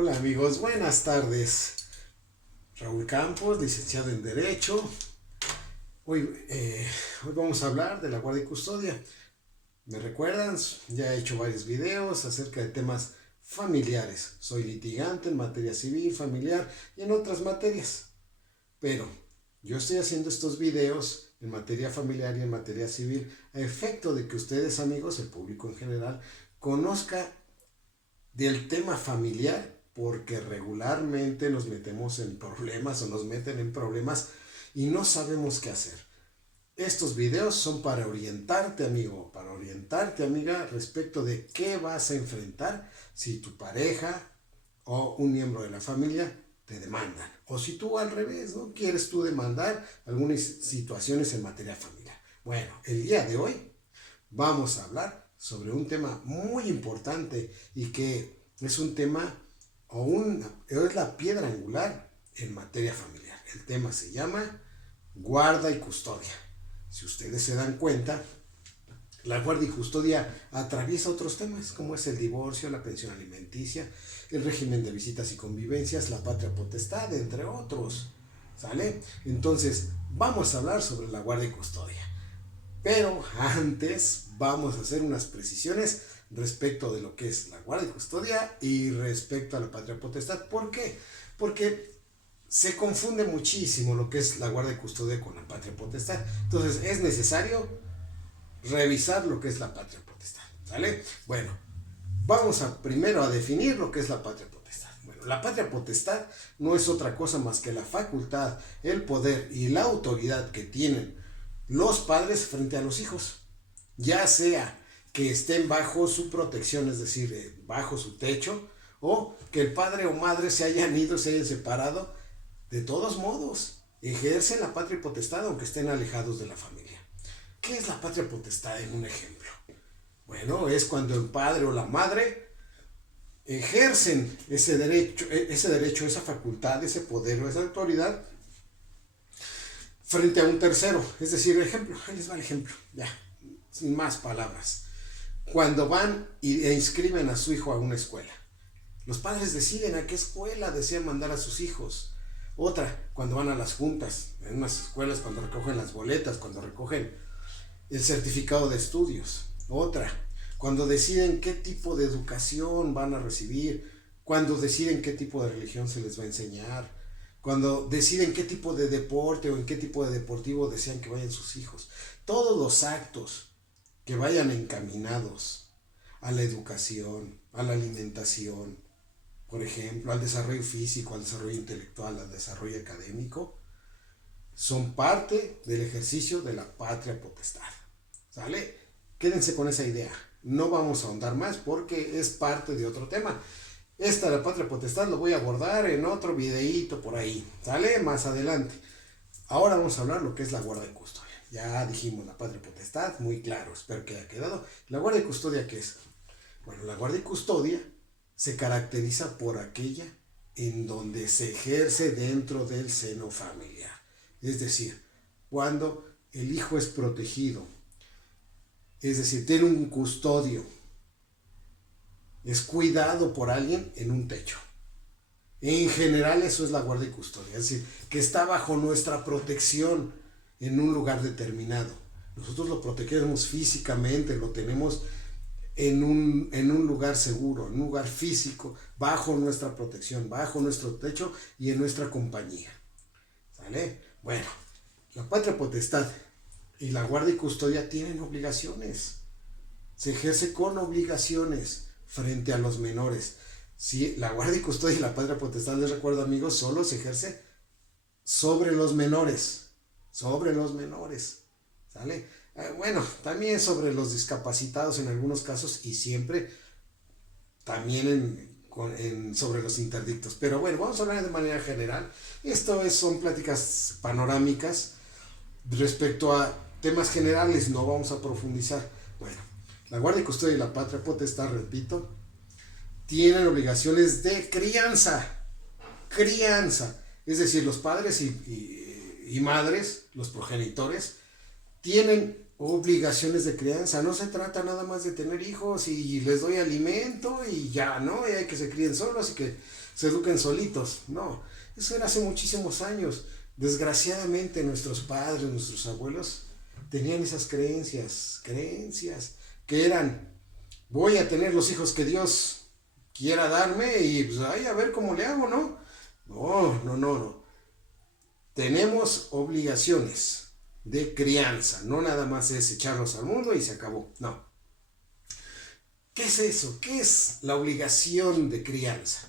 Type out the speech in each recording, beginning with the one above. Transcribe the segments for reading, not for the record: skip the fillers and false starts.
Hola amigos, buenas tardes. Raúl Campos, licenciado en Derecho. Hoy vamos a hablar de la guardia y custodia. ¿Me recuerdan? Ya he hecho varios videos acerca de temas familiares. Soy litigante en materia civil, familiar y en otras materias. Pero yo estoy haciendo estos videos en materia familiar y en materia civil a efecto de que ustedes, amigos, el público en general, conozca del tema familiar, porque regularmente nos metemos en problemas o nos meten en problemas y no sabemos qué hacer. Estos videos son para orientarte, amigo, para orientarte, amiga, respecto de qué vas a enfrentar si tu pareja o un miembro de la familia te demandan. O si tú al revés, ¿no? Quieres tú demandar algunas situaciones en materia familiar. Bueno, el día de hoy vamos a hablar sobre un tema muy importante y que es un tema es la piedra angular en materia familiar. El tema se llama guarda y custodia. Si ustedes se dan cuenta, la guardia y custodia atraviesa otros temas como es el divorcio, la pensión alimenticia, el régimen de visitas y convivencias, la patria potestad, entre otros. ¿Sale? Entonces, vamos a hablar sobre la guardia y custodia. Pero antes vamos a hacer unas precisiones respecto de lo que es la guardia y custodia y respecto a la patria potestad. ¿Por qué? Porque se confunde muchísimo lo que es la guardia y custodia con la patria potestad. Entonces es necesario revisar lo que es la patria potestad. ¿Sale? Bueno, vamos primero a definir lo que es la patria potestad. Bueno, la patria potestad no es otra cosa más que la facultad, el poder y la autoridad que tienen los padres frente a los hijos, ya sea que estén bajo su protección, es decir, bajo su techo, o que el padre o madre se hayan ido, se hayan separado. De todos modos, ejercen la patria potestad aunque estén alejados de la familia. ¿Qué es la patria potestad en un ejemplo? Bueno, es cuando el padre o la madre ejercen ese derecho, esa facultad, ese poder o esa autoridad frente a un tercero. Es decir, ejemplo, ahí les va el ejemplo, ya, sin más palabras. Cuando van e inscriben a su hijo a una escuela, los padres deciden a qué escuela desean mandar a sus hijos. Otra, cuando van a las juntas, en unas escuelas, cuando recogen las boletas, cuando recogen el certificado de estudios. Otra, cuando deciden qué tipo de educación van a recibir, cuando deciden qué tipo de religión se les va a enseñar, cuando deciden qué tipo de deporte o en qué tipo de deportivo desean que vayan sus hijos. Todos los actos que vayan encaminados a la educación, a la alimentación, por ejemplo, al desarrollo físico, al desarrollo intelectual, al desarrollo académico, son parte del ejercicio de la patria potestad. ¿Sale? Quédense con esa idea. No vamos a ahondar más porque es parte de otro tema. Esta de la patria potestad lo voy a abordar en otro videíto por ahí. ¿Sale? Más adelante. Ahora vamos a hablar lo que es la guarda y custodia. Ya dijimos la patria potestad, muy claro, espero que haya quedado. ¿La guardia y custodia qué es? Bueno, la guardia y custodia se caracteriza por aquella en donde se ejerce dentro del seno familiar. Es decir, cuando el hijo es protegido, es decir, tiene un custodio, es cuidado por alguien en un techo. En general eso es la guardia y custodia, es decir, que está bajo nuestra protección en un lugar determinado. Nosotros lo protegemos físicamente, lo tenemos en un lugar seguro, en un lugar físico, bajo nuestra protección, bajo nuestro techo y en nuestra compañía. ¿Sale? Bueno, la patria potestad y la guardia y custodia tienen obligaciones. Se ejerce con obligaciones frente a los menores. Si la guardia y custodia y la patria potestad, les recuerdo amigos, solo se ejerce sobre los menores. Sobre los menores. ¿Sale? Bueno, también sobre los discapacitados en algunos casos y siempre también sobre los interdictos. Pero bueno, vamos a hablar de manera general. Son pláticas panorámicas respecto a temas generales, no vamos a profundizar. Bueno, la guardia y custodia y la patria potestad, repito, tienen obligaciones de crianza. Crianza. Es decir, los padres y madres, los progenitores, tienen Obligaciones de crianza. No se trata nada más de tener hijos y les doy alimento y ya, ¿no? Y hay que se críen solos y que se eduquen solitos. No, eso era hace muchísimos años. Desgraciadamente nuestros padres, nuestros abuelos tenían esas creencias que eran, voy a tener los hijos que Dios quiera darme y pues ay, a ver cómo le hago, ¿no? No. Tenemos obligaciones de crianza, no nada más es echarlos al mundo y se acabó, no. ¿Qué es eso? ¿Qué es la obligación de crianza?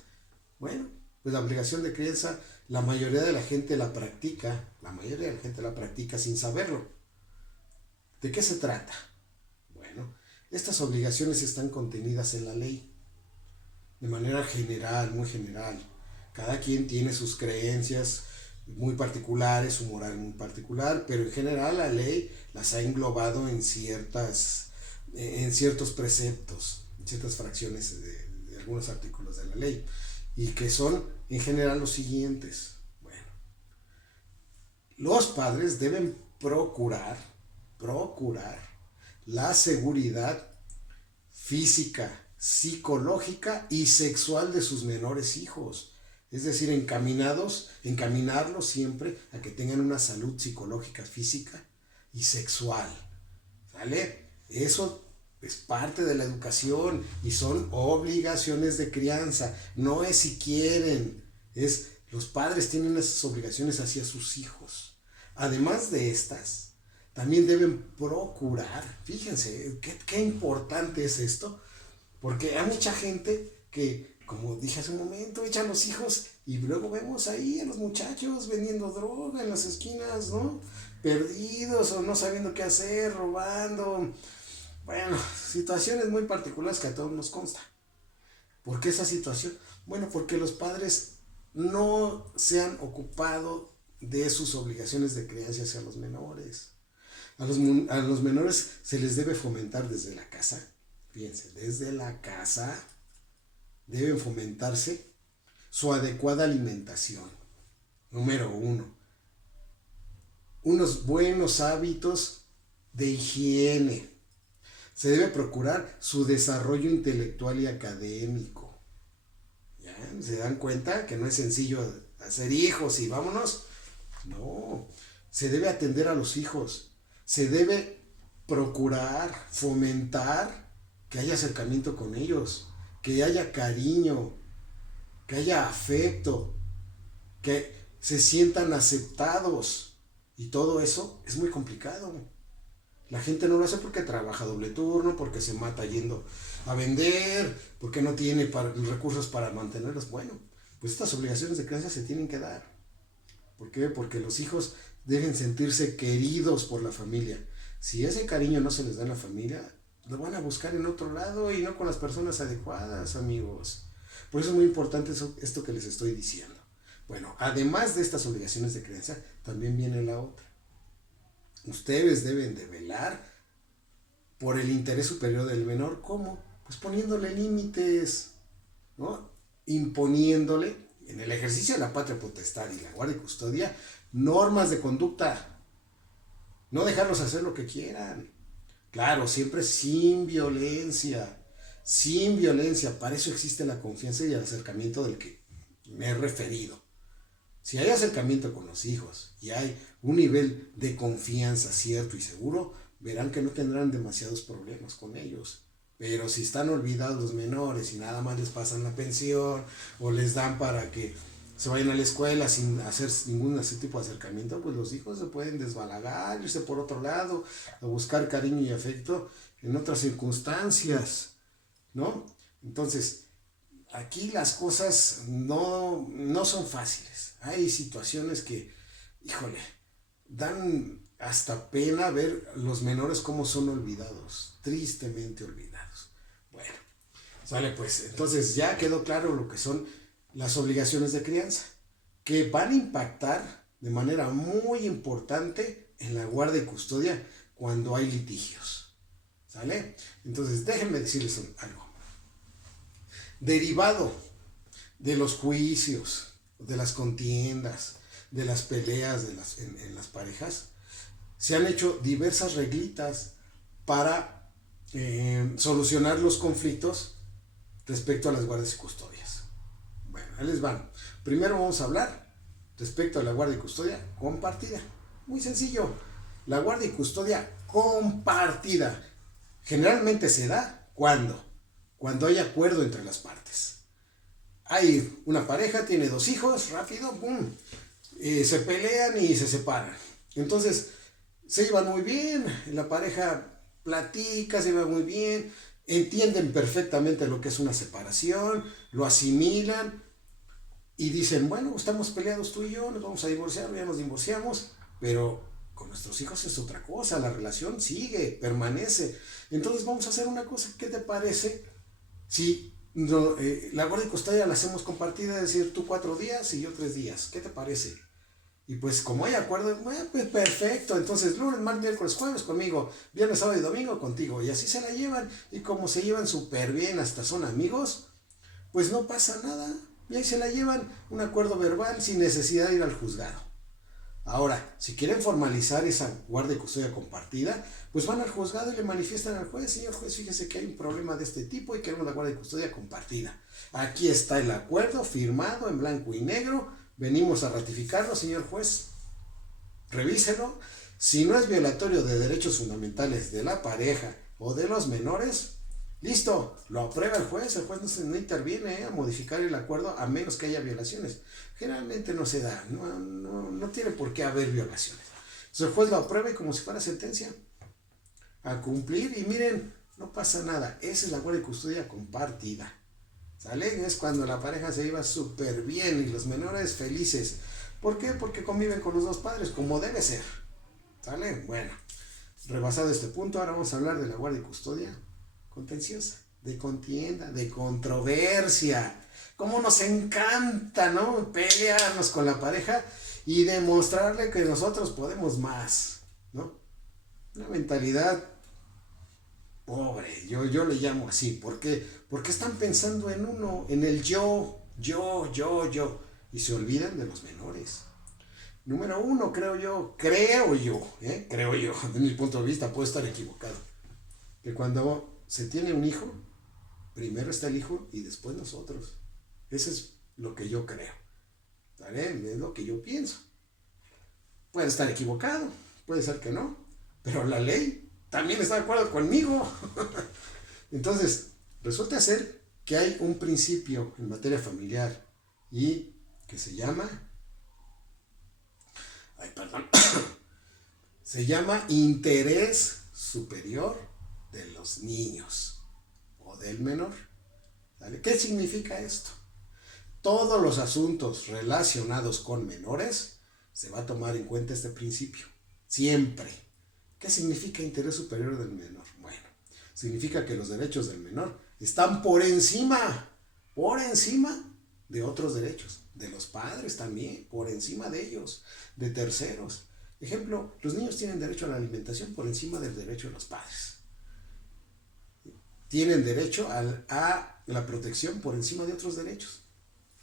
Bueno, pues la obligación de crianza la mayoría de la gente la practica sin saberlo. ¿De qué se trata? Bueno, estas obligaciones están contenidas en la ley, de manera general, muy general. Cada quien tiene sus creencias muy particulares, su moral muy particular, pero en general la ley las ha englobado en ciertos preceptos, en ciertas fracciones de algunos artículos de la ley, y que son en general los siguientes. Bueno, los padres deben procurar la seguridad física, psicológica y sexual de sus menores hijos. Es decir, encaminarlos siempre a que tengan una salud psicológica, física y sexual. ¿Sale? Eso es parte de la educación y son obligaciones de crianza. No es si quieren, es los padres tienen esas obligaciones hacia sus hijos. Además de estas, también deben procurar, fíjense, qué importante es esto, porque hay mucha gente que, como dije hace un momento, echan los hijos y luego vemos ahí a los muchachos vendiendo droga en las esquinas, ¿no? Perdidos o no sabiendo qué hacer, robando. Bueno, situaciones muy particulares que a todos nos consta. ¿Por qué esa situación? Bueno, porque los padres no se han ocupado de sus obligaciones de crianza hacia los menores. A los menores se les debe fomentar desde la casa. Fíjense, desde la casa deben fomentarse su adecuada alimentación. Número 1. Unos buenos hábitos de higiene. Se debe procurar su desarrollo intelectual y académico. ¿Ya? ¿Se dan cuenta que no es sencillo hacer hijos y vámonos? No, se debe atender a los hijos. Se debe procurar, fomentar que haya acercamiento con ellos, que haya cariño, que haya afecto, que se sientan aceptados. Y todo eso es muy complicado. La gente no lo hace porque trabaja doble turno, porque se mata yendo a vender, porque no tiene recursos para mantenerlos. Bueno, pues estas obligaciones de crianza se tienen que dar. ¿Por qué? Porque los hijos deben sentirse queridos por la familia. Si ese cariño no se les da en la familia, lo van a buscar en otro lado y no con las personas adecuadas, amigos. Por eso es muy importante esto que les estoy diciendo. Bueno, además de estas obligaciones de crianza, también viene la otra. Ustedes deben de velar por el interés superior del menor. ¿Cómo? Pues poniéndole límites, ¿no? Imponiéndole, en el ejercicio de la patria potestad y la guardia y custodia, normas de conducta. No dejarlos hacer lo que quieran. Claro, siempre sin violencia. Sin violencia. Para eso existe la confianza y el acercamiento del que me he referido. Si hay acercamiento con los hijos y hay un nivel de confianza cierto y seguro, verán que no tendrán demasiados problemas con ellos. Pero si están olvidados los menores y nada más les pasan la pensión o les dan para que se vayan a la escuela sin hacer ningún ese tipo de acercamiento, pues los hijos se pueden desbalagar, irse por otro lado, a buscar cariño y afecto en otras circunstancias, ¿no? Entonces, aquí las cosas no son fáciles. Hay situaciones que, híjole, dan hasta pena ver los menores cómo son olvidados, tristemente olvidados. Bueno, sale pues, entonces ya quedó claro lo que son las obligaciones de crianza, que van a impactar de manera muy importante en la guardia y custodia cuando hay litigios. ¿Sale? Entonces déjenme decirles algo. Derivado de los juicios, de las contiendas, de las peleas en las parejas, se han hecho diversas reglitas para solucionar los conflictos respecto a las guardias y custodias. Bueno, ahí les van. Primero vamos a hablar respecto a la guardia y custodia compartida. Muy sencillo. La guardia y custodia compartida generalmente se da cuando hay acuerdo entre las partes. Hay una pareja, tiene 2 hijos, rápido, ¡pum! Se pelean y se separan. Entonces, se llevan muy bien, la pareja platica, se lleva muy bien, entienden perfectamente lo que es una separación, lo asimilan y dicen, bueno, estamos peleados tú y yo, nos vamos a divorciar, ya nos divorciamos, pero con nuestros hijos es otra cosa, la relación sigue, permanece. Entonces vamos a hacer una cosa, ¿qué te parece si la guardia y custodia la hacemos compartida, es decir, tú 4 días y yo 3 días? ¿Qué te parece? Y pues como hay acuerdo, bueno, pues perfecto, entonces lunes, martes, miércoles, jueves conmigo, viernes, sábado y domingo contigo, y así se la llevan, y como se llevan súper bien, hasta son amigos, pues no pasa nada, y ahí se la llevan, un acuerdo verbal sin necesidad de ir al juzgado. Ahora, si quieren formalizar esa guardia y custodia compartida, pues van al juzgado y le manifiestan al juez, señor juez, fíjese que hay un problema de este tipo y queremos la guardia y custodia compartida. Aquí está el acuerdo firmado en blanco y negro, venimos a ratificarlo, señor juez, revíselo. Si no es violatorio de derechos fundamentales de la pareja o de los menores, listo, lo aprueba el juez no interviene a modificar el acuerdo a menos que haya violaciones. Generalmente no se da, no tiene por qué haber violaciones. Entonces el juez lo aprueba y como si fuera sentencia, a cumplir y miren, no pasa nada. Esa es la guardia y custodia compartida. ¿Sale? Es cuando la pareja se lleva súper bien y los menores felices. ¿Por qué? Porque conviven con los 2 padres, como debe ser. ¿Sale? Bueno, rebasado este punto, ahora vamos a hablar de la guardia y custodia contenciosa, de contienda, de controversia. Cómo nos encanta, ¿no? Pelearnos con la pareja y demostrarle que nosotros podemos más, ¿no? Una mentalidad pobre, yo le llamo así. ¿Por qué? Porque están pensando en uno, en el yo, y se olvidan de los menores. Número 1, creo yo, de mi punto de vista, puedo estar equivocado, que cuando se tiene un hijo, primero está el hijo y después nosotros. Eso es lo que yo creo, ¿vale? Es lo que yo pienso. Puede estar equivocado, puede ser que no, pero la ley también está de acuerdo conmigo. Entonces, resulta ser que hay un principio en materia familiar y que se llama, se llama interés superior de los niños o del menor. ¿Vale? ¿Qué significa esto? Todos los asuntos relacionados con menores se va a tomar en cuenta este principio, siempre. ¿Qué significa interés superior del menor? Bueno, significa que los derechos del menor están por encima de otros derechos, de los padres también, por encima de ellos, de terceros. Ejemplo, los niños tienen derecho a la alimentación por encima del derecho de los padres. Tienen derecho a la protección por encima de otros derechos,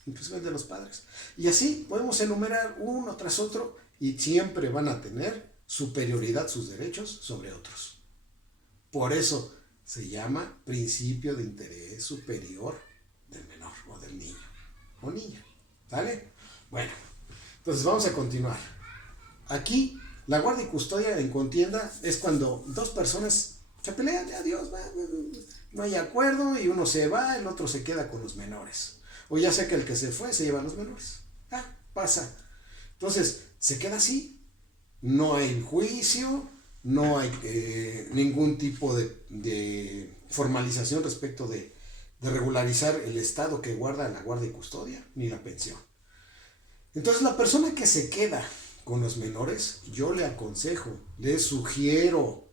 inclusive el de los padres. Y así podemos enumerar uno tras otro y siempre van a tener superioridad sus derechos sobre otros. Por eso se llama principio de interés superior del menor o del niño o niña. ¿Vale? Bueno, entonces vamos a continuar. Aquí la guardia y custodia en contienda es cuando 2 personas se pelean, adiós, no hay acuerdo y uno se va, el otro se queda con los menores. O ya sea que el que se fue se lleva a los menores. Pasa. Entonces, se queda así. No hay juicio, no hay ningún tipo de formalización respecto de regularizar el estado que guarda la guardia y custodia, ni la pensión. Entonces, la persona que se queda con los menores, yo le aconsejo, le sugiero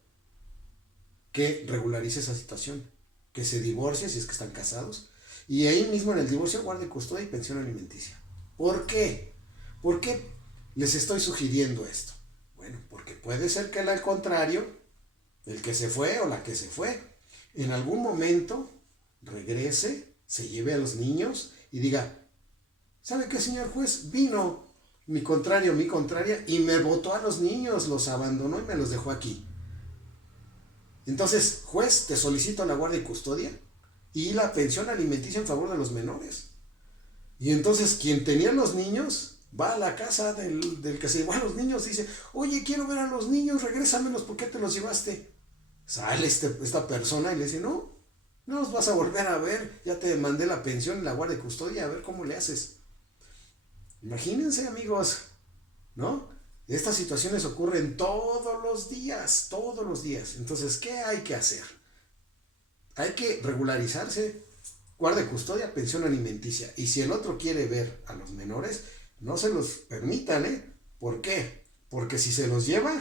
que regularice esa situación, que se divorcie si es que están casados, y ahí mismo en el divorcio guarde custodia y pensión alimenticia. ¿Por qué? ¿Por qué les estoy sugiriendo esto? Bueno, porque puede ser que al contrario, el que se fue o la que se fue, en algún momento regrese, se lleve a los niños y diga, ¿sabe qué, señor juez? Vino mi contrario, mi contraria, y me botó a los niños, los abandonó y me los dejó aquí. Entonces, juez, te solicito la guardia y custodia y la pensión alimenticia en favor de los menores. Y entonces quien tenía los niños va a la casa del que se llevó a los niños y dice, oye, quiero ver a los niños, regrésamelos, ¿por qué te los llevaste? Sale esta persona y le dice, no, no los vas a volver a ver, ya te mandé la pensión y la guardia de custodia, a ver cómo le haces. Imagínense, amigos, ¿no? Estas situaciones ocurren todos los días, todos los días. Entonces, ¿qué hay que hacer? Hay que regularizarse, guarda custodia, pensión alimenticia. Y si el otro quiere ver a los menores, no se los permitan, ¿eh? ¿Por qué? Porque si se los lleva,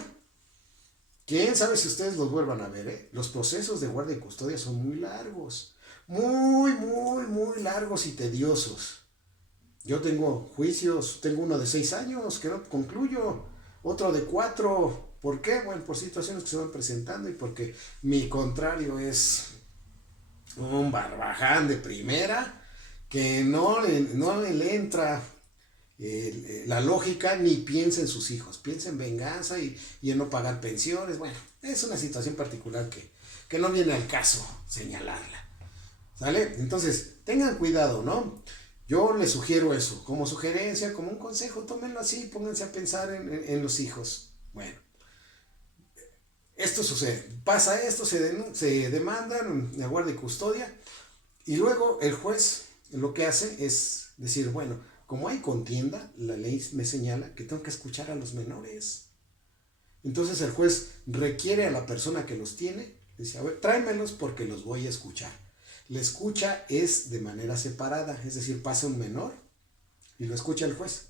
quién sabe si ustedes los vuelvan a ver, ¿eh? Los procesos de guardia y custodia son muy largos. Muy, muy, muy largos y tediosos. Yo tengo juicios, tengo uno de 6 años que no concluyo, otro de 4. ¿Por qué? Bueno, por situaciones que se van presentando y porque mi contrario es un barbaján de primera que no le entra la lógica ni piensa en sus hijos, piensa en venganza y en no pagar pensiones. Bueno, es una situación particular que no viene al caso señalarla. ¿Sale? Entonces, tengan cuidado, ¿no? Yo les sugiero eso, como sugerencia, como un consejo, tómenlo así, pónganse a pensar en los hijos. Bueno, esto sucede, pasa esto, se demandan la guardia y custodia, y luego el juez lo que hace es decir, bueno, como hay contienda, la ley me señala que tengo que escuchar a los menores. Entonces el juez requiere a la persona que los tiene, dice, a ver, tráemelos porque los voy a escuchar. La escucha es de manera separada, es decir, pasa un menor y lo escucha el juez.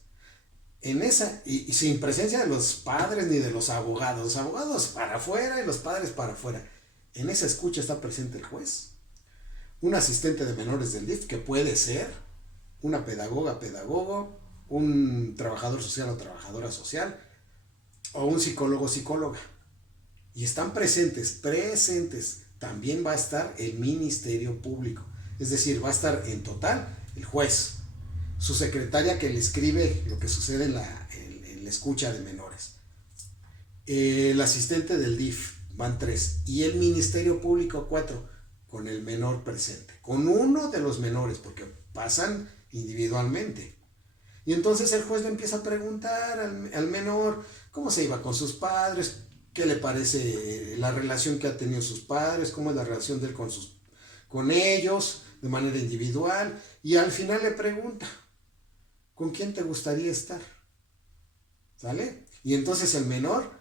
En esa, y sin presencia de los padres ni de los abogados para afuera y los padres para afuera. En esa escucha está presente el juez, un asistente de menores del DIF, que puede ser una pedagoga, pedagogo, un trabajador social o trabajadora social, o un psicólogo, psicóloga. Y están presentes. También va a estar el Ministerio Público. Es decir, va a estar en total el juez, su secretaria que le escribe lo que sucede en la escucha de menores, el asistente del DIF, van 3, y el Ministerio Público 4, con el menor presente, con uno de los menores, porque pasan individualmente. Y entonces el juez le empieza a preguntar al menor cómo se iba con sus padres, qué le parece la relación que ha tenido sus padres, cómo es la relación de él con ellos, de manera individual, y al final le pregunta, ¿con quién te gustaría estar? ¿Sale? Y entonces el menor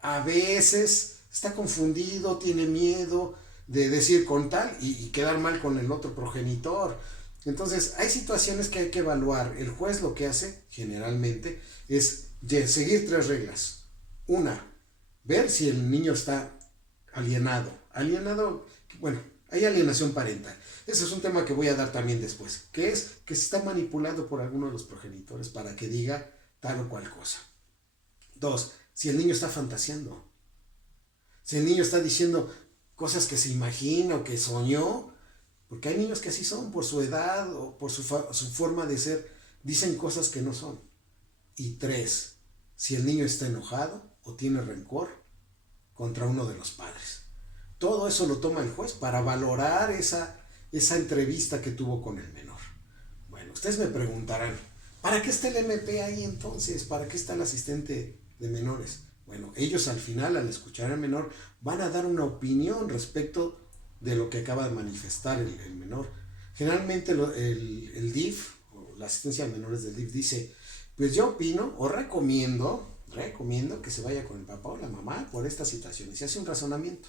a veces está confundido, tiene miedo de decir con tal y quedar mal con el otro progenitor. Entonces hay situaciones que hay que evaluar. El juez lo que hace generalmente es seguir 3 reglas. Una, ver si el niño está alienado. Bueno, hay alienación parental. Ese es un tema que voy a dar también después, que es que se está manipulado por alguno de los progenitores para que diga tal o cual cosa. 2, si el niño está fantaseando. Si el niño está diciendo cosas que se imagina o que soñó, porque hay niños que así son, por su edad o por su forma de ser, dicen cosas que no son. Y 3, si el niño está enojado o tiene rencor contra uno de los padres. Todo eso lo toma el juez para valorar esa entrevista que tuvo con el menor. Bueno, ustedes me preguntarán, ¿para qué está el MP ahí entonces? ¿Para qué está el asistente de menores? Bueno, ellos al final, al escuchar al menor, van a dar una opinión respecto de lo que acaba de manifestar el menor. Generalmente el DIF, o la asistencia de menores del DIF, dice, pues yo opino o recomiendo que se vaya con el papá o la mamá por esta situación. Y se hace un razonamiento.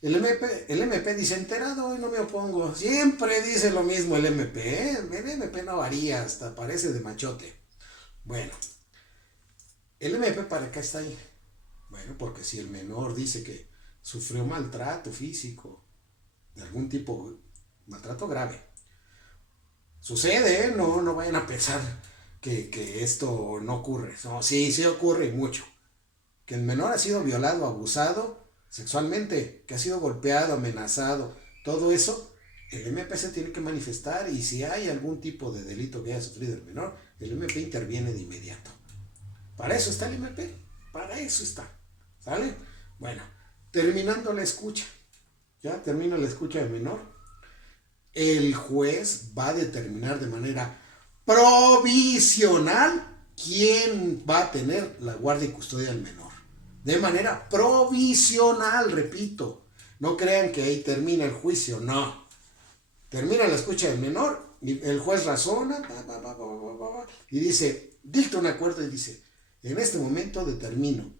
El MP dice, enterado y no me opongo. Siempre dice lo mismo el MP, ¿eh? El MP no varía, hasta parece de machote. Bueno, el MP para qué está ahí. Bueno, porque si el menor dice que sufrió maltrato físico, de algún tipo, maltrato grave, sucede, ¿eh? No vayan a pensar que esto no ocurre. No, sí ocurre y mucho. Que el menor ha sido violado, abusado sexualmente, que ha sido golpeado, amenazado, todo eso, el MP se tiene que manifestar, y si hay algún tipo de delito que haya sufrido el menor, el MP interviene de inmediato. Para eso está el MP, para eso está. ¿Sale? Bueno, terminando la escucha, ya termina la escucha del menor, el juez va a determinar de manera provisional quién va a tener la guardia y custodia del menor. De manera provisional, repito. No crean que ahí termina el juicio, no. Termina la escucha del menor y el juez razona y dice, dicta un acuerdo y dice, en este momento determino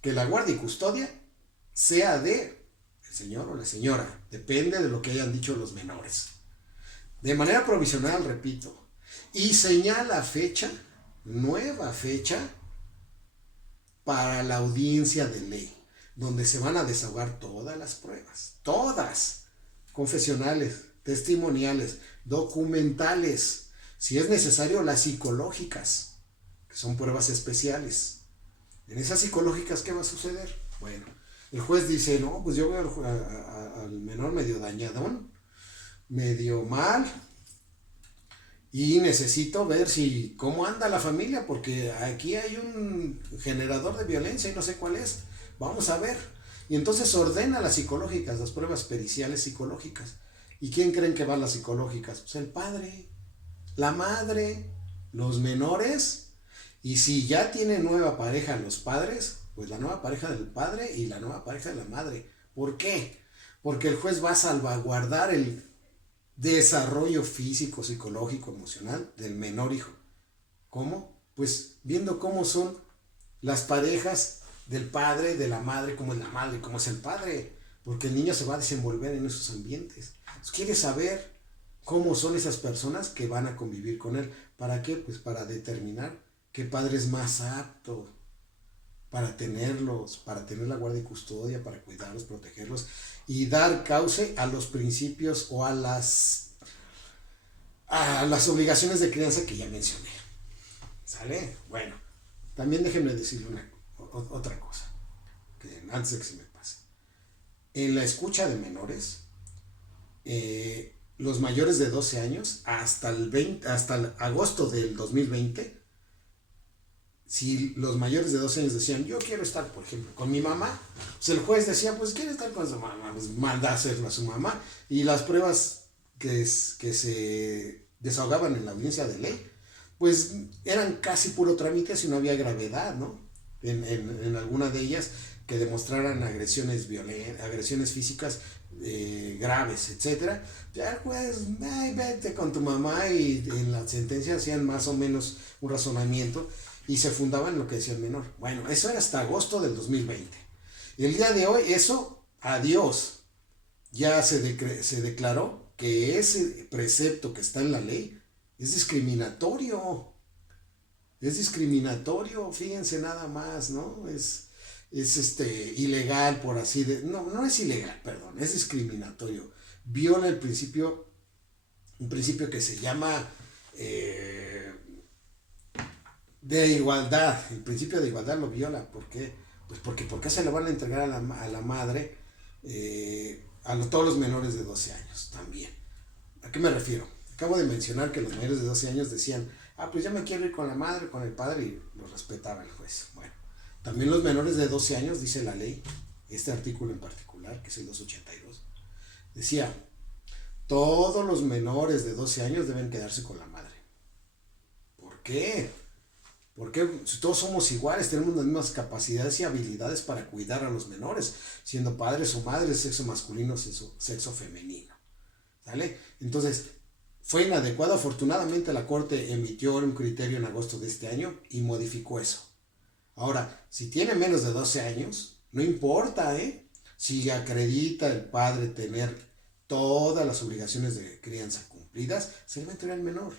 que la guardia y custodia sea de el señor o la señora, depende de lo que hayan dicho los menores. De manera provisional, repito, y señala fecha, nueva fecha, para la audiencia de ley, donde se van a desahogar todas las pruebas, todas, confesionales, testimoniales, documentales, si es necesario las psicológicas, que son pruebas especiales. En esas psicológicas, ¿qué va a suceder? Bueno, el juez dice, no, pues yo veo al menor medio dañadón, medio mal, y necesito ver si cómo anda la familia, porque aquí hay un generador de violencia y no sé cuál es. Vamos a ver. Y entonces ordena las psicológicas, las pruebas periciales psicológicas. ¿Y quién creen que van las psicológicas? Pues el padre, la madre, los menores. Y si ya tiene nueva pareja los padres, pues la nueva pareja del padre y la nueva pareja de la madre. ¿Por qué? Porque el juez va a salvaguardar el desarrollo físico, psicológico, emocional del menor hijo. ¿Cómo? Pues viendo cómo son las parejas del padre, de la madre, cómo es la madre, cómo es el padre, porque el niño se va a desenvolver en esos ambientes. Entonces, quiere saber cómo son esas personas que van a convivir con él. ¿Para qué? Pues para determinar qué padre es más apto para tenerlos, para tener la guardia y custodia, para cuidarlos, protegerlos y dar cauce a los principios o a las obligaciones de crianza que ya mencioné. ¿Sale? Bueno, también déjenme decirle otra cosa, que antes de que se me pase. En la escucha de menores, los mayores de 12 años, hasta el agosto del 2020, si los mayores de 12 años decían, yo quiero estar, por ejemplo, con mi mamá, pues el juez decía, pues quiere estar con su mamá, pues manda a hacerlo a su mamá, y las pruebas que se desahogaban en la audiencia de ley, pues eran casi puro trámite si no había gravedad, ¿no? En alguna de ellas que demostraran agresiones físicas graves, etcétera. Ya el juez, vete con tu mamá, y en la sentencia hacían más o menos un razonamiento y se fundaba en lo que decía el menor. Bueno, eso era hasta agosto del 2020. Y el día de hoy, eso, adiós. Ya se declaró que ese precepto que está en la ley es discriminatorio. Es discriminatorio, fíjense nada más, ¿no? Es ilegal, por así de... No es ilegal, perdón, es discriminatorio. Viola un principio que se llama... de igualdad, el principio de igualdad lo viola. ¿Por qué? Pues porque ¿por qué se lo van a entregar a la madre todos los menores de 12 años también? ¿A qué me refiero? Acabo de mencionar que los mayores de 12 años decían, pues ya me quiero ir con la madre, con el padre, y lo respetaba el juez. Bueno, también los menores de 12 años, dice la ley, este artículo en particular, que es el 282, decía, todos los menores de 12 años deben quedarse con la madre. ¿Por qué? Porque si todos somos iguales, tenemos las mismas capacidades y habilidades para cuidar a los menores, siendo padres o madres, sexo masculino, sexo femenino. ¿Sale? Entonces, fue inadecuado. Afortunadamente la Corte emitió un criterio en agosto de este año y modificó eso. Ahora, si tiene menos de 12 años, no importa, si acredita el padre tener todas las obligaciones de crianza cumplidas, se le va a entregar al menor.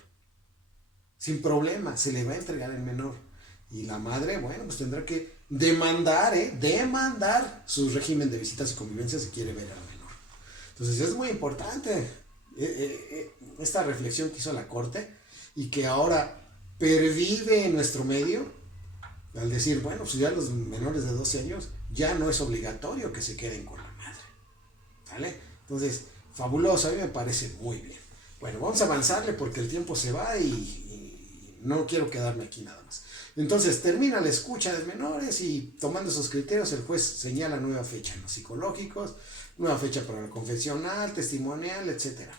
Sin problema, se le va a entregar el menor. Y la madre, bueno, pues tendrá que demandar su régimen de visitas y convivencia si quiere ver al menor. Entonces es muy importante esta reflexión que hizo la Corte y que ahora pervive en nuestro medio al decir, bueno, pues ya los menores de 12 años ya no es obligatorio que se queden con la madre. ¿Vale? Entonces, fabuloso, a mí me parece muy bien. Bueno, vamos a avanzarle porque el tiempo se va y no quiero quedarme aquí nada más. Entonces termina la escucha de menores y tomando esos criterios el juez señala nueva fecha en los psicológicos, nueva fecha para el confesional, testimonial, etcétera.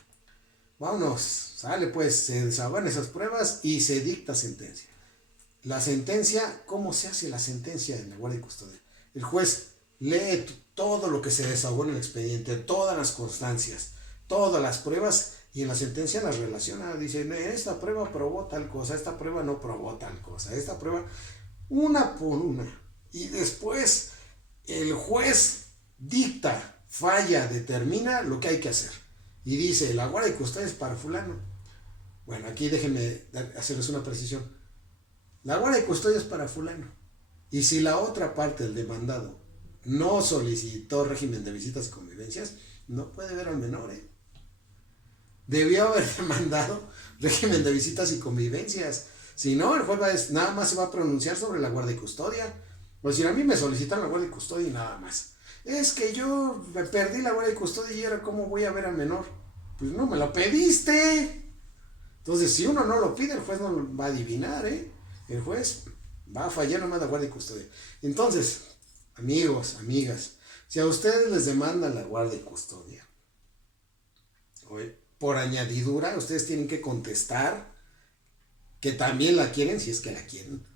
Vámonos, sale pues, se desahogan esas pruebas y se dicta sentencia. La sentencia, ¿cómo se hace la sentencia en la guardia y custodia? El juez lee todo lo que se desahogó en el expediente, todas las constancias, todas las pruebas, y en la sentencia las relaciona. Dice, esta prueba probó tal cosa, esta prueba no probó tal cosa, esta prueba una por una. Y después el juez dicta, falla, determina lo que hay que hacer. Y dice, la guardia y custodia es para fulano. Bueno, aquí déjenme hacerles una precisión. La guardia y custodia es para fulano. Y si la otra parte del demandado no solicitó régimen de visitas y convivencias, no puede ver al menor, ¿eh? Debió haber demandado régimen de visitas y convivencias. Si no, el juez nada más se va a pronunciar sobre la guardia y custodia. Pues si a mí me solicitan la guardia y custodia y nada más. Es que yo me perdí la guardia y custodia y ahora ¿cómo voy a ver al menor? Pues no me lo pediste. Entonces, si uno no lo pide, el juez no lo va a adivinar, ¿eh? El juez va a fallar nomás la guardia y custodia. Entonces, amigos, amigas, si a ustedes les demandan la guardia y custodia, por añadidura, ustedes tienen que contestar que también la quieren, si es que la quieren.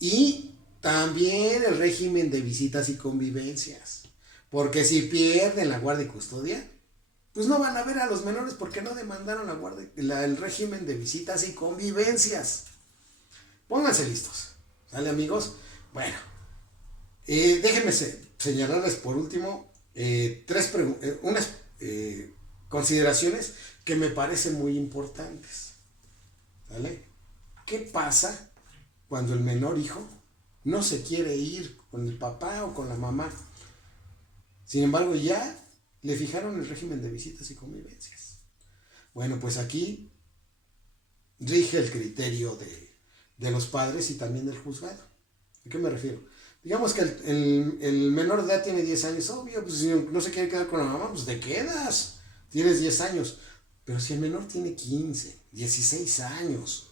Y también el régimen de visitas y convivencias. Porque si pierden la guardia y custodia, pues no van a ver a los menores porque no demandaron el régimen de visitas y convivencias. Pónganse listos. ¿Sale, amigos? Bueno, déjenme señalarles por último unas consideraciones que me parecen muy importantes. ¿Sale? ¿Qué pasa cuando el menor hijo no se quiere ir con el papá o con la mamá? Sin embargo, ya le fijaron el régimen de visitas y convivencias. Bueno, pues aquí rige el criterio de los padres y también del juzgado. ¿A qué me refiero? Digamos que el menor de edad tiene 10 años, obvio, pues si no se quiere quedar con la mamá, pues te quedas, tienes 10 años. Pero si el menor tiene 15, 16 años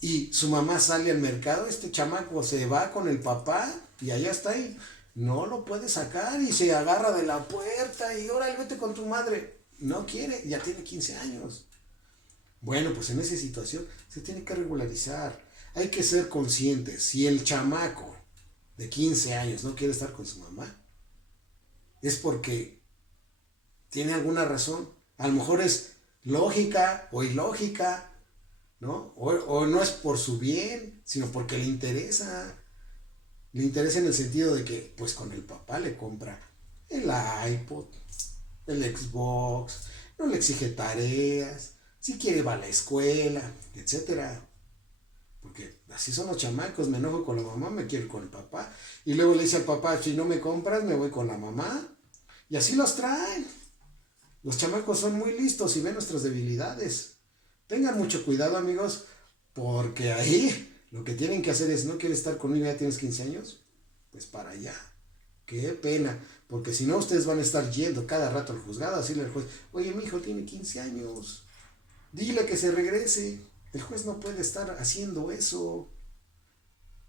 y su mamá sale al mercado, este chamaco se va con el papá y allá está ahí. No lo puede sacar y se agarra de la puerta y órale, vete con tu madre. No quiere, ya tiene 15 años. Bueno, pues en esa situación se tiene que regularizar. Hay que ser conscientes. Si el chamaco de 15 años no quiere estar con su mamá, es porque tiene alguna razón. A lo mejor es lógica o ilógica, ¿no? O no es por su bien, sino porque le interesa. Le interesa en el sentido de que, pues con el papá le compra el iPod, el Xbox, no le exige tareas, si quiere va a la escuela, etcétera. Porque así son los chamacos, me enojo con la mamá, me quiero ir con el papá. Y luego le dice al papá, si no me compras, me voy con la mamá. Y así los traen. Los chamacos son muy listos y ven nuestras debilidades. Tengan mucho cuidado, amigos, porque ahí lo que tienen que hacer es, ¿no quieres estar conmigo? ¿Ya tienes 15 años? Pues para allá. Qué pena, porque si no ustedes van a estar yendo cada rato al juzgado a decirle al juez, oye, mi hijo tiene 15 años, dile que se regrese. El juez no puede estar haciendo eso.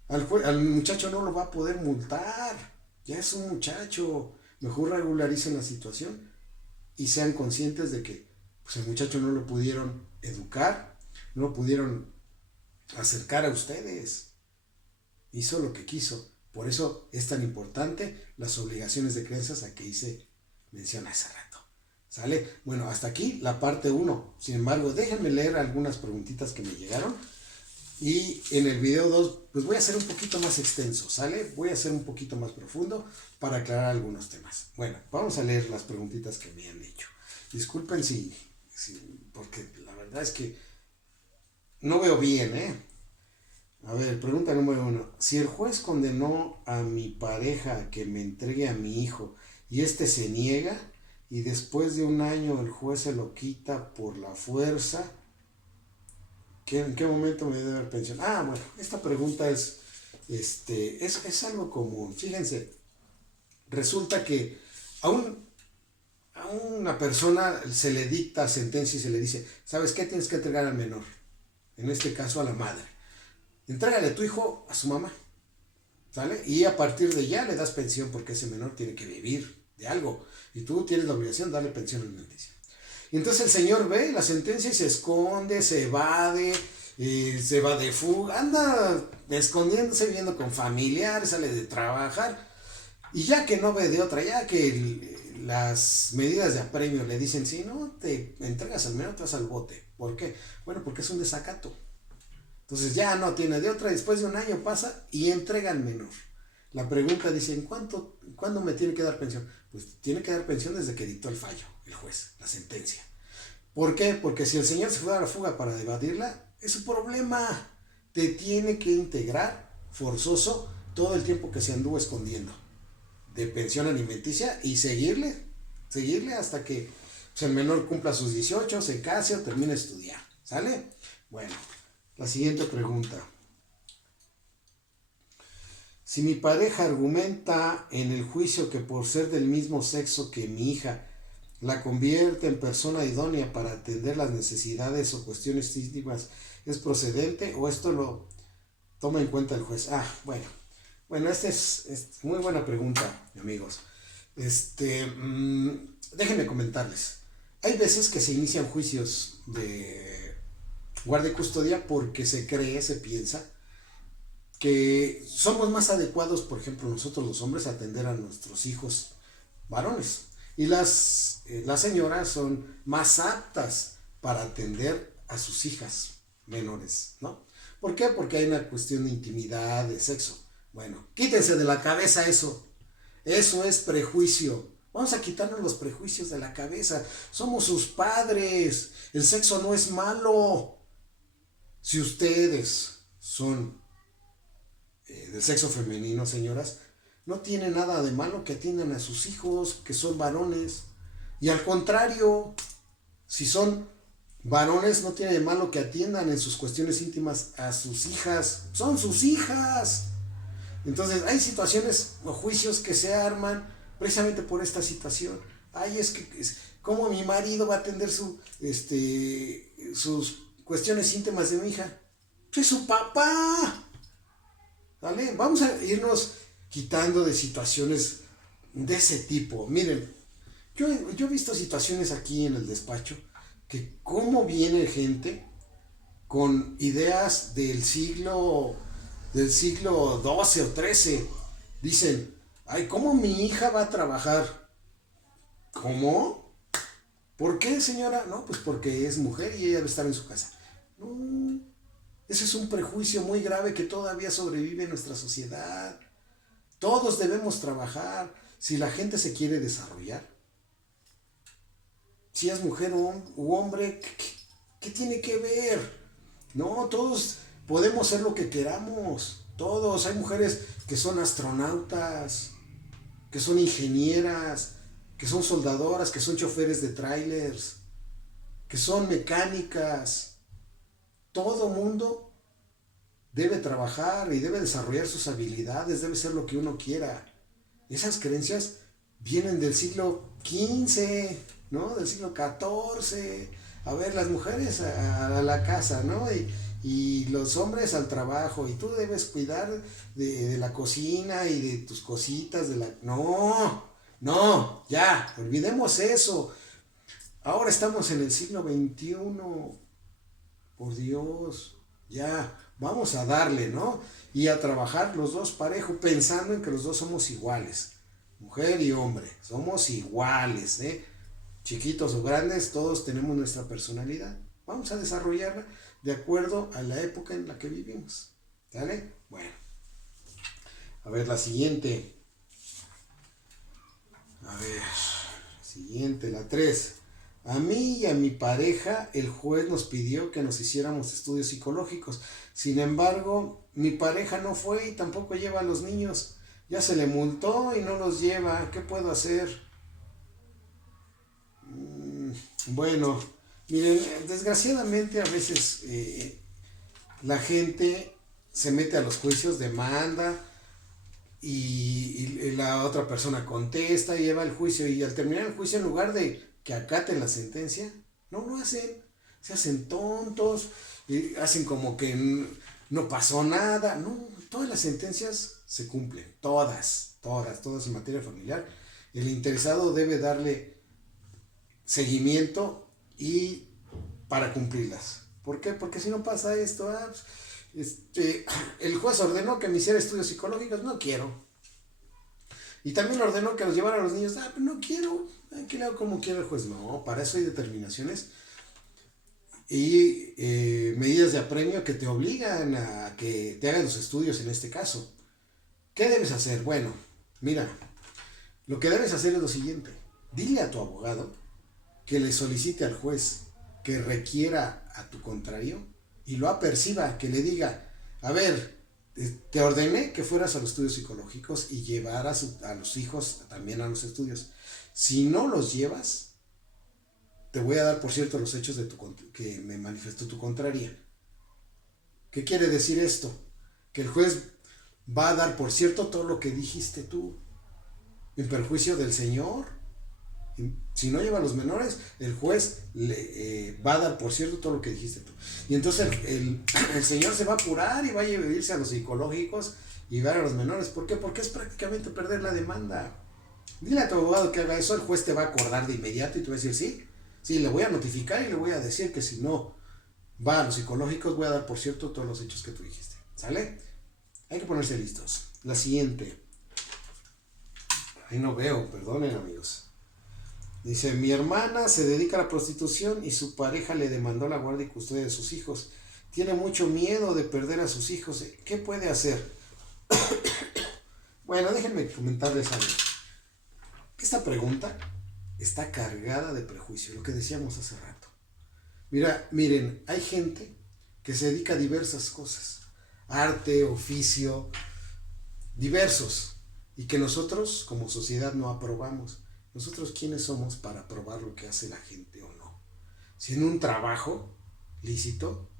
Al muchacho no lo va a poder multar. Ya es un muchacho. Mejor regularicen la situación y sean conscientes de que pues, el muchacho no lo pudieron educar, no lo pudieron acercar a ustedes. Hizo lo que quiso. Por eso es tan importante las obligaciones de crianzas a que hice mención hace rato. ¿Sale? Bueno, hasta aquí la parte 1. Sin embargo, déjenme leer algunas preguntitas que me llegaron. Y en el video 2, pues voy a hacer un poquito más extenso, ¿sale? Voy a hacer un poquito más profundo para aclarar algunos temas. Bueno, vamos a leer las preguntitas que me han hecho. Disculpen porque la verdad es que no veo bien, ¿eh? A ver, pregunta número 1. Si el juez condenó a mi pareja a que me entregue a mi hijo y este se niega y después de un año el juez se lo quita por la fuerza, ¿en qué momento me debe haber pensionado? Bueno, esta pregunta es algo común. Fíjense, resulta que a una persona se le dicta sentencia y se le dice, ¿sabes qué? Tienes que entregar al menor, en este caso a la madre. Entrégale a tu hijo a su mamá, ¿sale? Y a partir de ya le das pensión porque ese menor tiene que vivir de algo y tú tienes la obligación de darle pensión alimenticia. Y entonces el señor ve la sentencia y se esconde, se evade, se va de fuga, anda escondiéndose, viviendo con familiares, sale de trabajar. Y ya que no ve de otra, ya que las medidas de apremio le dicen, si no te entregas al menor, te vas al bote. ¿Por qué? Bueno, porque es un desacato. Entonces ya no tiene de otra, después de un año pasa y entrega al menor. La pregunta dice, ¿cuándo me tiene que dar pensión? Pues tiene que dar pensión desde que dictó el fallo, el juez, la sentencia. ¿Por qué? Porque si el señor se fue a la fuga para evadirla, es su problema. Te tiene que integrar forzoso todo el tiempo que se anduvo escondiendo de pensión alimenticia y seguirle hasta que pues, el menor cumpla sus 18, se case o termine de estudiar. ¿Sale? Bueno, la siguiente pregunta. Si mi pareja argumenta en el juicio que por ser del mismo sexo que mi hija la convierte en persona idónea para atender las necesidades o cuestiones íntimas, ¿es procedente o esto lo toma en cuenta el juez? Bueno, esta es muy buena pregunta, amigos. Déjenme comentarles. Hay veces que se inician juicios de guardia y custodia porque se piensa que somos más adecuados, por ejemplo, nosotros los hombres, a atender a nuestros hijos varones. Y las señoras son más aptas para atender a sus hijas menores, ¿no? ¿Por qué? Porque hay una cuestión de intimidad, de sexo. Bueno, quítense de la cabeza eso. Eso es prejuicio. Vamos a quitarnos los prejuicios de la cabeza. Somos sus padres. El sexo no es malo. Si ustedes son del sexo femenino, señoras, no tiene nada de malo que atiendan a sus hijos, que son varones. Y al contrario, si son varones, no tiene de malo que atiendan en sus cuestiones íntimas a sus hijas. Son sus hijas. Entonces hay situaciones o juicios que se arman precisamente por esta situación. Ay, ¿cómo mi marido va a atender sus cuestiones íntimas de mi hija? Pues es su papá. ¿Vale? Vamos a irnos quitando de situaciones de ese tipo. Miren, yo he visto situaciones aquí en el despacho que cómo viene gente con ideas del siglo XII o XIII. Dicen, ay, ¿cómo mi hija va a trabajar? ¿Cómo? ¿Por qué, señora? No, pues porque es mujer y ella debe estar en su casa. No, ese es un prejuicio muy grave que todavía sobrevive en nuestra sociedad. Todos debemos trabajar. Si la gente se quiere desarrollar, si es mujer u hombre, ¿qué tiene que ver? No, todos podemos ser lo que queramos. Todos. Hay mujeres que son astronautas, que son ingenieras, que son soldadoras, que son choferes de trailers, que son mecánicas. Todo mundo debe trabajar y debe desarrollar sus habilidades, debe ser lo que uno quiera. Esas creencias vienen del siglo XV, ¿no? Del siglo XIV. A ver, las mujeres a la casa, ¿no? Y los hombres al trabajo. Y tú debes cuidar de la cocina y de tus cositas. No, ya, olvidemos eso. Ahora estamos en el siglo XXI. Por Dios, ya, vamos a darle, ¿no? Y a trabajar los dos parejo, pensando en que los dos somos iguales. Mujer y hombre, somos iguales, ¿eh? Chiquitos o grandes, todos tenemos nuestra personalidad. Vamos a desarrollarla de acuerdo a la época en la que vivimos. ¿Sale? Bueno. A ver, la siguiente. La 3. A mí y a mi pareja, el juez nos pidió que nos hiciéramos estudios psicológicos. Sin embargo, mi pareja no fue y tampoco lleva a los niños. Ya se le multó y no los lleva. ¿Qué puedo hacer? Bueno, miren, desgraciadamente a veces la gente se mete a los juicios, demanda y la otra persona contesta y lleva el juicio, y al terminar el juicio, en lugar de que acaten la sentencia, no lo hacen, se hacen tontos, hacen como que no pasó nada. No, todas las sentencias se cumplen, todas en materia familiar. El interesado debe darle seguimiento y para cumplirlas. ¿Por qué? Porque si no pasa esto, el juez ordenó que me hiciera estudios psicológicos, no quiero. Y también ordenó que los llevara a los niños, no quiero, que le hago como quiera el juez. No, para eso hay determinaciones y medidas de apremio que te obligan a que te hagan los estudios en este caso. ¿Qué debes hacer? Bueno, mira, lo que debes hacer es lo siguiente. Dile a tu abogado que le solicite al juez que requiera a tu contrario y lo aperciba, que le diga, a ver, te ordené que fueras a los estudios psicológicos y llevaras a los hijos también a los estudios. Si no los llevas, te voy a dar por cierto los hechos de que me manifestó tu contraria. ¿Qué quiere decir esto? Que el juez va a dar por cierto todo lo que dijiste tú, en perjuicio del señor. Si no lleva a los menores, el juez le va a dar por cierto todo lo que dijiste tú. Y entonces el señor se va a apurar y va a irse a los psicológicos y ver a los menores. ¿Por qué? Porque es prácticamente perder la demanda. Dile a tu abogado que haga eso, el juez te va a acordar de inmediato y te va a decir sí, le voy a notificar y le voy a decir que si no va a los psicológicos voy a dar por cierto todos los hechos que tú dijiste. ¿Sale? Hay que ponerse listos. La siguiente. Ahí no veo, perdonen amigos. Dice, mi hermana se dedica a la prostitución y su pareja le demandó la guardia y custodia de sus hijos. Tiene mucho miedo de perder a sus hijos. ¿Qué puede hacer? Bueno, déjenme comentarles algo. Esta pregunta está cargada de prejuicio, lo que decíamos hace rato. Miren, hay gente que se dedica a diversas cosas. Arte, oficio, diversos. Y que nosotros como sociedad no aprobamos. ¿Nosotros quiénes somos para aprobar lo que hace la gente o no? Si en un trabajo lícito,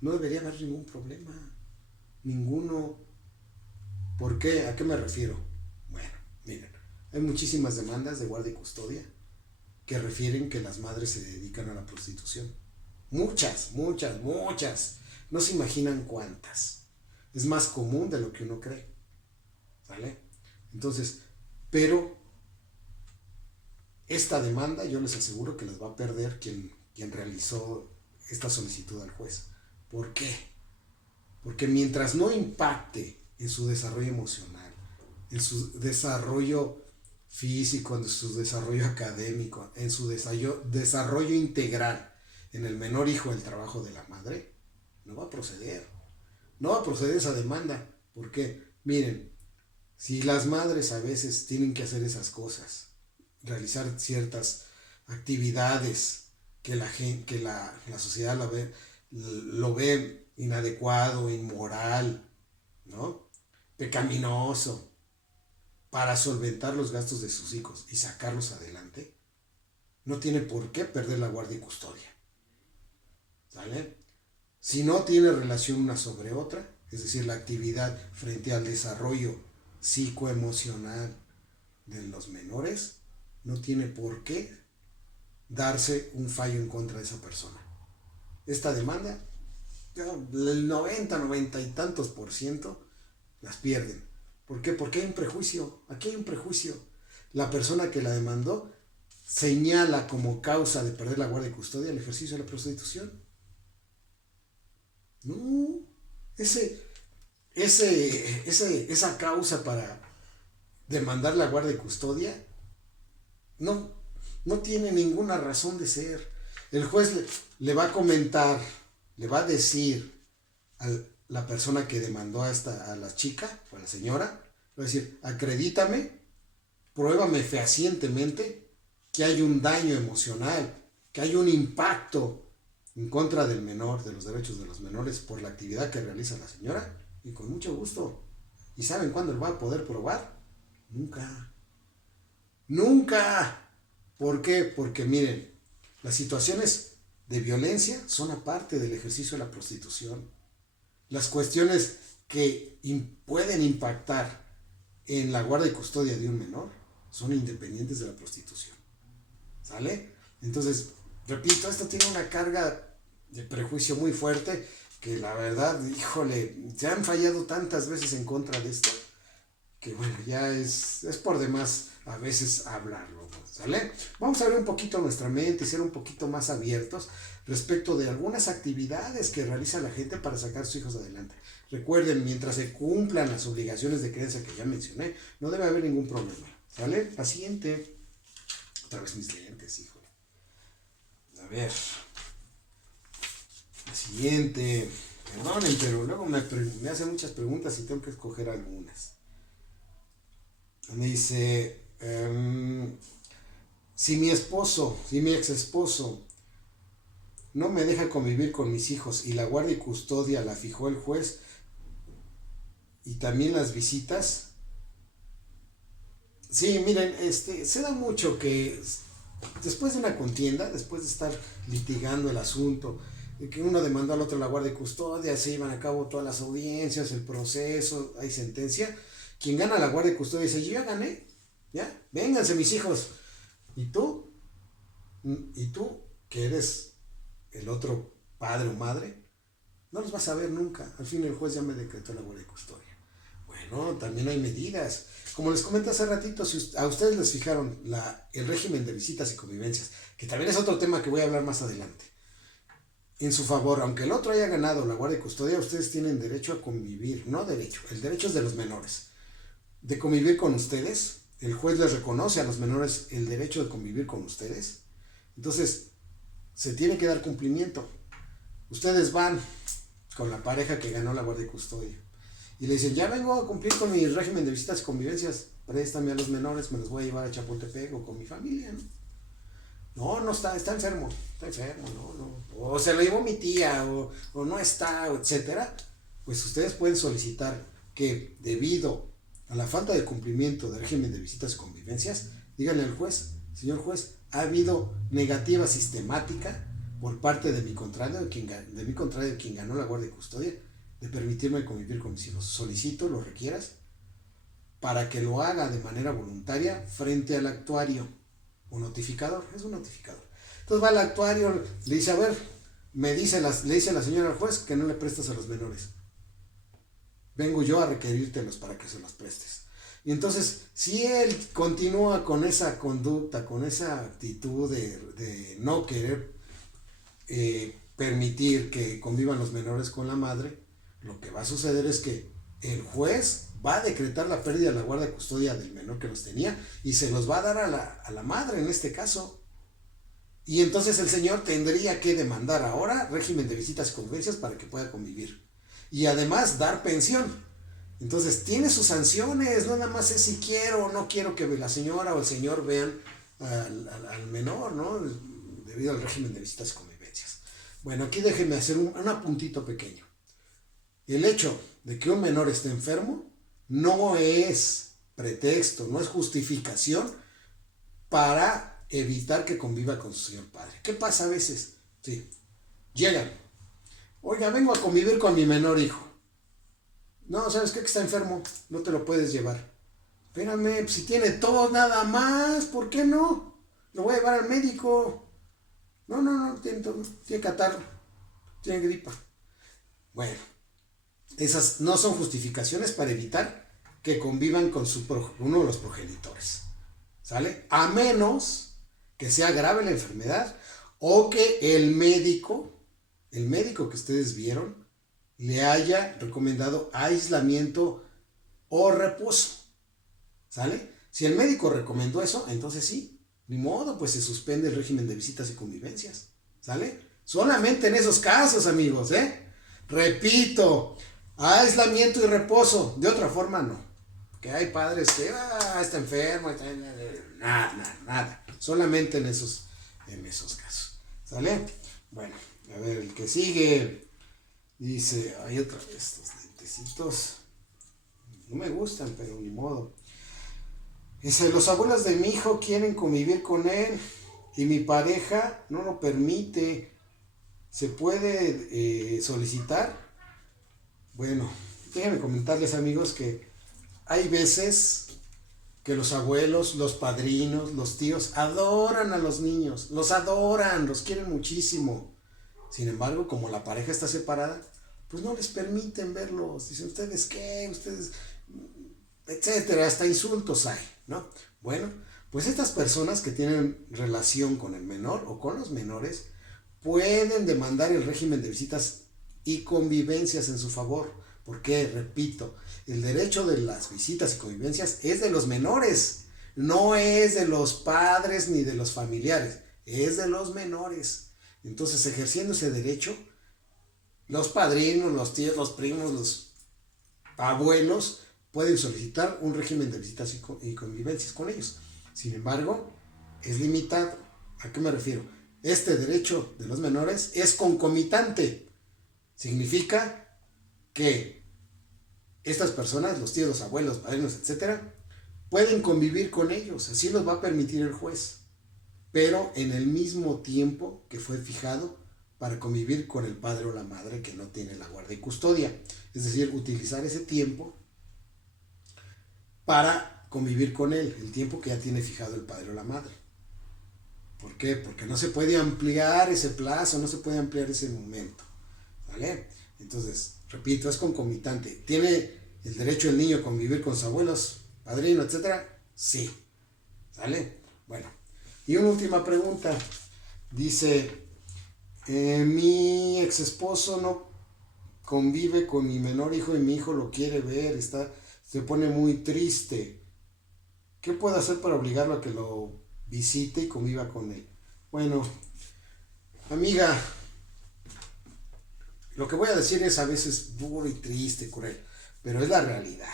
no debería haber ningún problema. Ninguno. ¿Por qué? ¿A qué me refiero? Bueno, miren, hay muchísimas demandas de guardia y custodia que refieren que las madres se dedican a la prostitución. Muchas. No se imaginan cuántas. Es más común de lo que uno cree. ¿Vale? Entonces, pero esta demanda yo les aseguro que les va a perder quien realizó esta solicitud al juez. ¿Por qué? Porque mientras no impacte en su desarrollo emocional, en su desarrollo físico, en su desarrollo académico, en su desarrollo integral, en el menor hijo del trabajo de la madre, no va a proceder. No va a proceder esa demanda. ¿Por qué? Miren, si las madres a veces tienen que hacer esas cosas, realizar ciertas actividades que la sociedad lo ve inadecuado, inmoral, ¿no? Pecaminoso, para solventar los gastos de sus hijos y sacarlos adelante, no tiene por qué perder la guardia y custodia. ¿Sale? Si no tiene relación una sobre otra, es decir, la actividad frente al desarrollo psicoemocional de los menores, no tiene por qué darse un fallo en contra de esa persona. Esta demanda, el 90 y tantos % las pierden. ¿Por qué? Porque hay un prejuicio. Aquí hay un prejuicio. La persona que la demandó señala como causa de perder la guardia y custodia el ejercicio de la prostitución. No, esa causa para demandar la guardia y custodia no tiene ninguna razón de ser. El juez le va a comentar, le va a decir a la persona que demandó a la chica, o a la señora, va a decir, acredítame, pruébame fehacientemente que hay un daño emocional, que hay un impacto en contra del menor, de los derechos de los menores, por la actividad que realiza la señora, y con mucho gusto. ¿Y saben cuándo lo va a poder probar? Nunca. ¡Nunca! ¿Por qué? Porque miren, las situaciones de violencia son aparte del ejercicio de la prostitución. Las cuestiones que pueden impactar en la guardia y custodia de un menor son independientes de la prostitución. ¿Sale? Entonces, repito, esto tiene una carga de prejuicio muy fuerte que la verdad, híjole, se han fallado tantas veces en contra de esto, que bueno, ya es por demás a veces hablarlo, ¿sale? Vamos a abrir un poquito nuestra mente y ser un poquito más abiertos respecto de algunas actividades que realiza la gente para sacar a sus hijos adelante. Recuerden, mientras se cumplan las obligaciones de creencia que ya mencioné, no debe haber ningún problema, ¿sale? Paciente. Otra vez mis lentes, hijo. A ver. La siguiente. Perdonen, pero luego me hacen muchas preguntas y tengo que escoger algunas. Me dice, si mi ex esposo no me deja convivir con mis hijos y la guardia y custodia la fijó el juez y también las visitas. Sí, miren, se da mucho que después de una contienda, después de estar litigando el asunto, de que uno demandó al otro la guardia y custodia, se llevan a cabo todas las audiencias, el proceso, hay sentencia. Quien gana la guardia y custodia dice, yo ya gané, ya, vénganse mis hijos. ¿Y tú? ¿Y tú, que eres el otro padre o madre? No los vas a ver nunca. Al fin el juez ya me decretó la guardia y custodia. Bueno, también hay medidas. Como les comenté hace ratito, si a ustedes les fijaron el régimen de visitas y convivencias, que también es otro tema que voy a hablar más adelante, en su favor, aunque el otro haya ganado la guardia y custodia, ustedes tienen derecho a convivir, no derecho, el derecho es de los menores, de convivir con ustedes. El juez les reconoce a los menores el derecho de convivir con ustedes. Entonces, se tiene que dar cumplimiento. Ustedes van con la pareja que ganó la guardia y custodia y le dicen, ya vengo a cumplir con mi régimen de visitas y convivencias, préstame a los menores, me los voy a llevar a Chapultepec o con mi familia, no está enfermo, no, o se lo llevó mi tía, o no está, etcétera. Pues ustedes pueden solicitar que debido a la falta de cumplimiento del régimen de visitas y convivencias, díganle al juez, señor juez, ha habido negativa sistemática por parte de mi contrario, quien ganó la guardia y custodia, de permitirme convivir con mis hijos. Solicito, lo requieras, para que lo haga de manera voluntaria frente al actuario o notificador. Es un notificador. Entonces va al actuario, le dice, a ver, le dice la señora al juez que no le prestas a los menores. Vengo yo a requerírtelos para que se los prestes. Y entonces, si él continúa con esa conducta, con esa actitud de no querer permitir que convivan los menores con la madre, lo que va a suceder es que el juez va a decretar la pérdida de la guardia y custodia del menor que los tenía y se los va a dar a la madre en este caso. Y entonces el señor tendría que demandar ahora régimen de visitas y convivencias para que pueda convivir. Y además dar pensión. Entonces tiene sus sanciones, no nada más es si quiero o no quiero que la señora o el señor vean al menor, ¿no? Debido al régimen de visitas y convivencias. Bueno, aquí déjenme hacer un apuntito pequeño. El hecho de que un menor esté enfermo no es pretexto, no es justificación para evitar que conviva con su señor padre. ¿Qué pasa a veces? Sí, llegan. Oiga, vengo a convivir con mi menor hijo. No, ¿sabes qué? Que está enfermo, no te lo puedes llevar. Espérame, si tiene todo nada más, ¿por qué no? Lo voy a llevar al médico. No, tiene catarro, tiene gripa. Bueno, esas no son justificaciones para evitar que convivan con uno de los progenitores. ¿Sale? A menos que sea grave la enfermedad o que el médico que ustedes vieron, le haya recomendado aislamiento o reposo. ¿Sale? Si el médico recomendó eso, entonces sí, ni modo, pues se suspende el régimen de visitas y convivencias. ¿Sale? Solamente en esos casos, amigos, Repito, aislamiento y reposo. De otra forma, no. Que hay padres que está enfermo, nada. Solamente en esos casos. ¿Sale? Bueno, a ver, el que sigue. Dice, hay otra vez estos lentecitos. No me gustan, pero ni modo. Dice, los abuelos de mi hijo quieren convivir con él y mi pareja no lo permite. ¿Se puede solicitar? Bueno, déjenme comentarles, amigos, que hay veces que los abuelos, los padrinos, los tíos adoran a los niños, los adoran, los quieren muchísimo. Sin embargo, como la pareja está separada, pues no les permiten verlos. Dicen, ¿ustedes qué? Ustedes, etcétera, hasta insultos hay, ¿no? Bueno, pues estas personas que tienen relación con el menor o con los menores pueden demandar el régimen de visitas y convivencias en su favor. Porque, repito, el derecho de las visitas y convivencias es de los menores, no es de los padres ni de los familiares, es de los menores. Entonces, ejerciendo ese derecho, los padrinos, los tíos, los primos, los abuelos pueden solicitar un régimen de visitas y convivencias con ellos. Sin embargo, es limitado. ¿A qué me refiero? Este derecho de los menores es concomitante. Significa que estas personas, los tíos, los abuelos, padrinos, etcétera, pueden convivir con ellos. Así los va a permitir el juez. Pero en el mismo tiempo que fue fijado para convivir con el padre o la madre que no tiene la guardia y custodia. Es decir, utilizar ese tiempo para convivir con él, el tiempo que ya tiene fijado el padre o la madre. ¿Por qué? Porque no se puede ampliar ese plazo, no se puede ampliar ese momento. ¿Vale? Entonces, repito, es concomitante. ¿Tiene el derecho el niño a convivir con sus abuelos, padrino, etcétera? Sí. ¿Sale? Bueno. Y una última pregunta. Dice, mi ex esposo no convive con mi menor hijo y mi hijo lo quiere ver, se pone muy triste. ¿Qué puedo hacer para obligarlo a que lo visite y conviva con él? Bueno, amiga, lo que voy a decir es a veces duro y triste, cruel, pero es la realidad.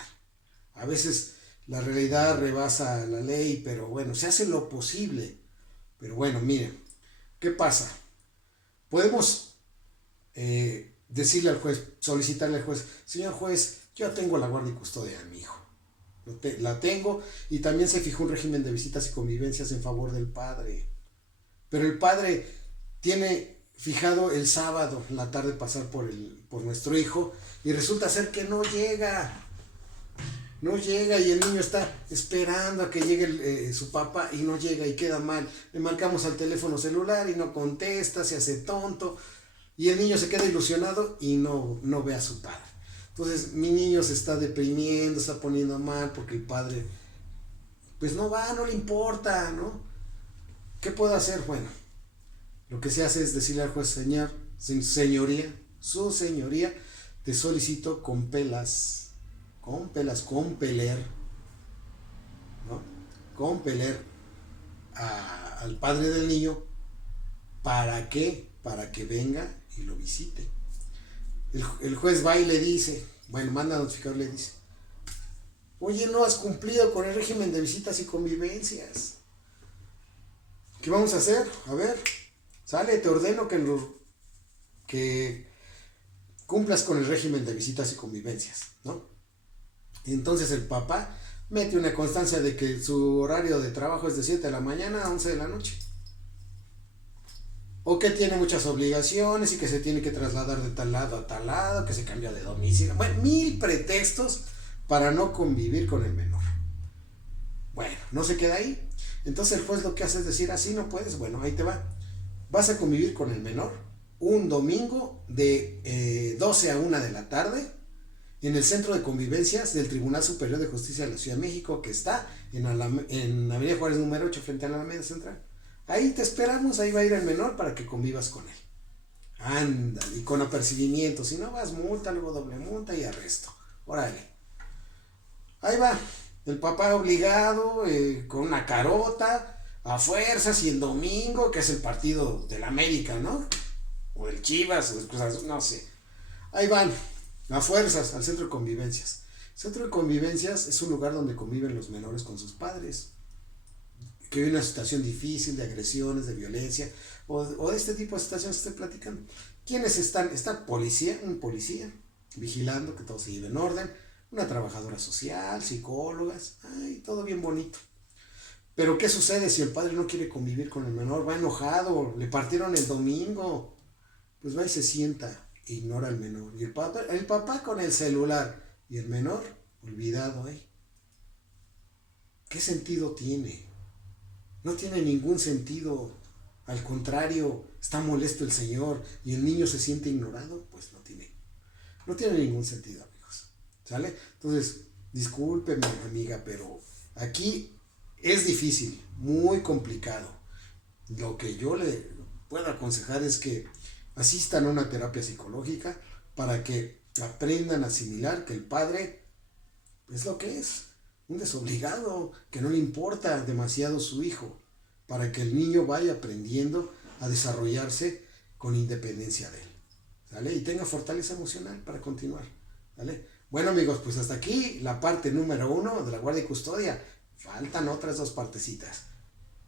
A veces la realidad rebasa la ley, pero bueno, se hace lo posible. Pero bueno, miren, ¿qué pasa? Podemos decirle al juez, solicitarle al juez, señor juez, yo tengo la guardia y custodia de mi hijo. La tengo y también se fijó un régimen de visitas y convivencias en favor del padre. Pero el padre tiene fijado el sábado en la tarde pasar por nuestro hijo y resulta ser que no llega. No llega y el niño está esperando a que llegue su papá y no llega y queda mal. Le marcamos al teléfono celular y no contesta, se hace tonto y el niño se queda ilusionado y no ve a su padre. Entonces mi niño se está deprimiendo, está poniendo mal porque el padre pues no va, no le importa, ¿no? ¿Qué puedo hacer? Bueno, lo que se hace es decirle al juez, señoría, su señoría, te solicito compeler, ¿no? Compeler al padre del niño. ¿Para qué? Para que venga y lo visite. El juez va y le dice, bueno, manda a notificar, le dice, oye, no has cumplido con el régimen de visitas y convivencias. ¿Qué vamos a hacer? A ver, sale, te ordeno que cumplas con el régimen de visitas y convivencias, ¿no? Y entonces el papá mete una constancia de que su horario de trabajo es de 7 de la mañana a 11 de la noche. O que tiene muchas obligaciones y que se tiene que trasladar de tal lado a tal lado, que se cambia de domicilio. Bueno, 1000 pretextos para no convivir con el menor. Bueno, no se queda ahí. Entonces el juez lo que hace es decir, así no puedes, bueno, ahí te va. Vas a convivir con el menor un domingo de 12 a 1 de la tarde en el Centro de Convivencias del Tribunal Superior de Justicia de la Ciudad de México, que está en Avenida Juárez número 8, frente a la Alameda Central. Ahí te esperamos, ahí va a ir el menor para que convivas con él. Ándale, y con apercibimiento, si no vas multa, luego doble multa y arresto. Órale. Ahí va, el papá obligado, con una carota, a fuerzas, y el domingo, que es el partido del América, ¿no? O del Chivas, o cosas, no sé. Ahí van, a fuerzas, al centro de convivencias. El centro de convivencias es un lugar donde conviven los menores con sus padres, que hay una situación difícil de agresiones, de violencia, o de este tipo de situaciones que estoy platicando. ¿Quiénes están? Está un policía, vigilando que todo se lleve en orden, una trabajadora social, psicólogas, ay, todo bien bonito. Pero ¿qué sucede si el padre no quiere convivir con el menor? Va enojado, le partieron el domingo, pues va y se sienta, ignora al menor. Y el papá con el celular, y el menor olvidado ahí. ¿Qué sentido tiene? No tiene ningún sentido. Al contrario, está molesto el señor y el niño se siente ignorado, pues no tiene. No tiene ningún sentido, amigos. ¿Sale? Entonces, discúlpeme, amiga, pero aquí es difícil, muy complicado. Lo que yo le puedo aconsejar es que asistan a una terapia psicológica para que aprendan a asimilar que el padre es lo que es, un desobligado, que no le importa demasiado su hijo, para que el niño vaya aprendiendo a desarrollarse con independencia de él, ¿sale? Y tenga fortaleza emocional para continuar, ¿vale? Bueno, amigos, pues hasta aquí la parte número 1 de la guardia y custodia. Faltan otras 2 partecitas.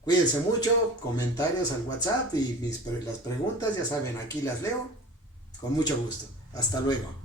Cuídense mucho, comentarios al WhatsApp y las preguntas, ya saben, aquí las leo con mucho gusto. Hasta luego.